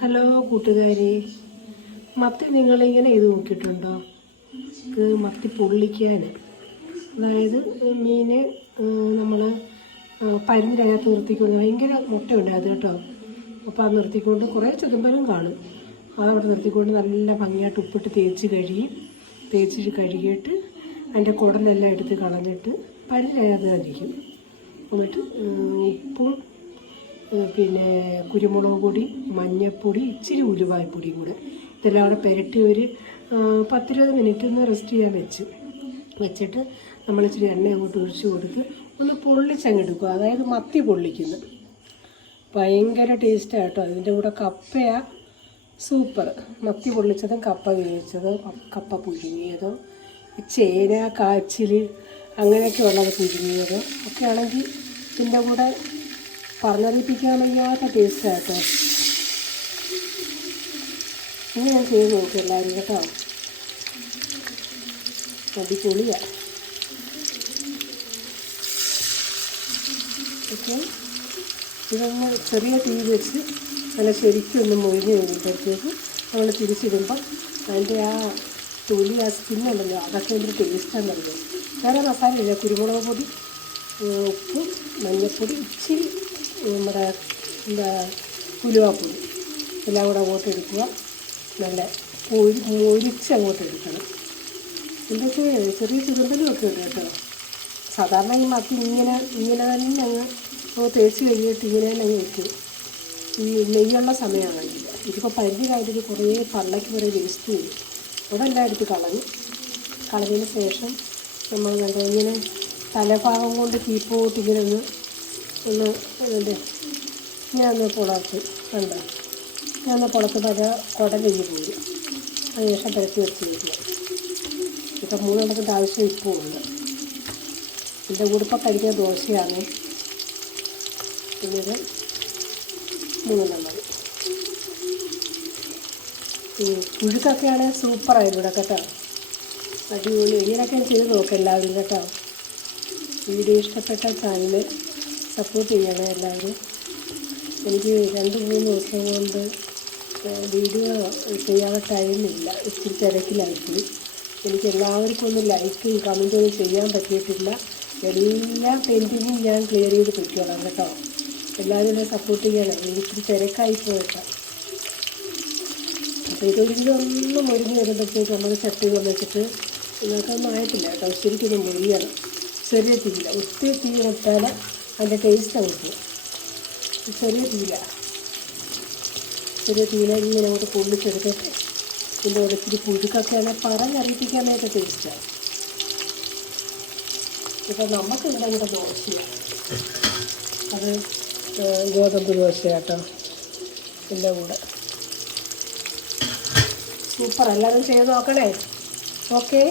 Hello കൂട്ടുകാരി, മത്തി നിങ്ങളിങ്ങനെ ഇത് നോക്കിയിട്ടുണ്ടോ? ഇത് മത്തി പൊള്ളിക്കാൻ, അതായത് മീന് നമ്മൾ പരിഞ്ഞിനകത്ത് നിർത്തിക്കൊണ്ട് ഭയങ്കര മുട്ടയുണ്ട് അത് കേട്ടോ. അപ്പോൾ അത് നിർത്തിക്കൊണ്ട് കുറേ ചെതുമ്പലും കാണും. അതവിടെ നിർത്തിക്കൊണ്ട് നല്ല ഭംഗിയായിട്ട് ഉപ്പിട്ട് തേച്ച് കഴുകിയിട്ട് അതിൻ്റെ കുടലെല്ലാം എടുത്ത് കളഞ്ഞിട്ട് പരിഞ്ഞിനകത്ത് അരിക്കും. എന്നിട്ട് ഉപ്പും പിന്നെ കുരുമുളക് പൊടി, മഞ്ഞൾപ്പൊടി, ഇച്ചിരി ഉലുവാപ്പൊടിയും കൂടെ ഇതെല്ലാം കൂടെ പുരട്ടി ഒരു 10-20 മിനിറ്റ് ഒന്ന് റെസ്റ്റ് ചെയ്യാൻ വെച്ചിട്ട് നമ്മൾ ഇച്ചിരി എണ്ണ അങ്ങോട്ട് ഒഴിച്ച് കൊടുത്ത് ഒന്ന് പൊള്ളിച്ചങ്ങെടുക്കുക. അതായത് മത്തി പൊള്ളിക്കുന്നത് ഭയങ്കര ടേസ്റ്റാണ് കേട്ടോ. അതിൻ്റെ കൂടെ കപ്പയാ സൂപ്പർ. മത്തി പൊള്ളിച്ചതും കപ്പ വേവിച്ചതോ കപ്പ പുഴുങ്ങിയതോ ചേന കാച്ചിൽ അങ്ങനെയൊക്കെ ഉള്ളത് പുഴുങ്ങിയതോ ഒക്കെ ആണെങ്കിൽ ഇതിൻ്റെ കൂടെ പറഞ്ഞറിയിപ്പിക്കാൻ വയ്യാത്ത ടേസ്റ്റാണ് കേട്ടോ. ഇനി ഞാൻ ചെയ്ത് നോക്കും എല്ലാവരും കേട്ടോ. അടിപൊളിയാണ്. ഓക്കെ, ഇതൊന്ന് ചെറിയ തീയിൽ വെച്ച് നല്ല ശരിക്കും ഒന്ന് മൊഴിഞ്ഞ് കഴിയുമ്പോഴത്തേക്ക് നമ്മൾ തിരിച്ചിടുമ്പോൾ അതിൻ്റെ ആ തൊലി, ആ സ്കിന്നുണ്ടല്ലോ, അതൊക്കെ ഒരു ടേസ്റ്റാന്ന് പറയുന്നത്. വേറെ മസാലയില്ല, കുരുമുളക് പൊടി, ഉപ്പ്, മഞ്ഞൾപ്പൊടി, ഇച്ചിരി നമ്മുടെ ഉലുവാപ്പൊടി എല്ലാം കൂടെ അങ്ങോട്ട് എടുക്കുക. നല്ല മൊരിച്ച് അങ്ങോട്ട് എടുക്കണം. ഇതിൻ്റെയൊക്കെ ചെറിയ ചുരുന്തലുമൊക്കെ ഉണ്ട് കേട്ടോ. സാധാരണ ഈ മത്തി ഇങ്ങനെ തന്നെ അങ്ങ് തേച്ച് കഴിഞ്ഞിട്ട് ഇങ്ങനെ തന്നെ അങ്ങ് വയ്ക്കും ഈ നെയ്യുള്ള സമയമാണെങ്കിൽ. ഇതിപ്പോൾ പരിചയമായിട്ട് കുറേ പള്ളയ്ക്ക് കുറേ വേസ്റ്റ് ചെയ്യും. അതെല്ലാം എടുത്ത് കളഞ്ഞതിന് ശേഷം നമ്മൾ ഇങ്ങനെ തലഭാഗം കൊണ്ട് കീപ്പോട്ട് ഇങ്ങനെ ഒന്ന് ഞാൻ പുളത്ത് കണ്ടോ, ഞാൻ പുളത്ത് പല കുടലെയ്യ് പോയി. അതിനുശേഷം പരത്തി വെച്ചിരിക്കുക. ഇപ്പം 3 ആവശ്യം ഇപ്പോൾ ഉണ്ട്. ഇതിൻ്റെ കൂടെ ഇപ്പോൾ കഴിക്കുന്ന ദോശയാണ്. പിന്നീട് 3 മതി. പുഴുക്കൊക്കെയാണെങ്കിൽ സൂപ്പറായിരുന്നു ഇവിടെ കേട്ടോ. അടിപൊളി. ഇങ്ങനെയൊക്കെ ചെയ്ത് നോക്കാം എല്ലാവരും കേട്ടോ. വീഡിയോ ഇഷ്ടപ്പെട്ട ചാനൽ സപ്പോർട്ട് ചെയ്യണേ എല്ലാവരും. എനിക്ക് 2-3 ദിവസം കൊണ്ട് വീഡിയോ ചെയ്യാനുള്ള ടൈമില്ല, ഇച്ചിരി തിരക്കിലായിപ്പോയി. എനിക്ക് എല്ലാവർക്കും ഒന്നും ലൈക്കും കമൻറ്റൊന്നും ചെയ്യാൻ പറ്റിയിട്ടില്ല. എല്ലാം പെൻഡിങ്ങും ഞാൻ ക്ലിയർ ചെയ്ത് പറ്റുകയാണ് കേട്ടോ. എല്ലാവരും എന്നെ സപ്പോർട്ട് ചെയ്യണം. എനിക്കിരി തിരക്കായിപ്പോയി കേട്ടോ. അപ്പോൾ ഇതൊന്നും മൊരിഞ്ഞ് വരുമ്പോഴത്തേക്ക് നമ്മൾ ചട്ടി വന്നിട്ട് നിങ്ങൾക്കൊന്നും ആയിട്ടില്ല കേട്ടോ. ശരിക്കൊന്നും മൊരിയണം. ചെറിയ തീയില്ല, ഒത്തിരി തീ ഇട്ടാൽ അതിൻ്റെ ടേസ്റ്റ് കിട്ടും. ചെറിയ തീയില ഇങ്ങനെ അങ്ങോട്ട് പൊള്ളിച്ചെടുത്തിട്ട് ഇതിൻ്റെ ഒത്തിരി പുഴുക്കൊക്കെയാണ് പറഞ്ഞറിയിപ്പിക്കാനായിട്ട് ടേസ്റ്റാണ്. ഇപ്പം നമുക്ക് ഇതിൻ്റെ കൂടെ ദോശയാണ്, അത് ഗോതമ്പ് ദോശ കേട്ടോ. ഇതിൻ്റെ കൂടെ സൂപ്പർ. എല്ലാവരും ചെയ്ത് നോക്കണേ. ഓക്കെ.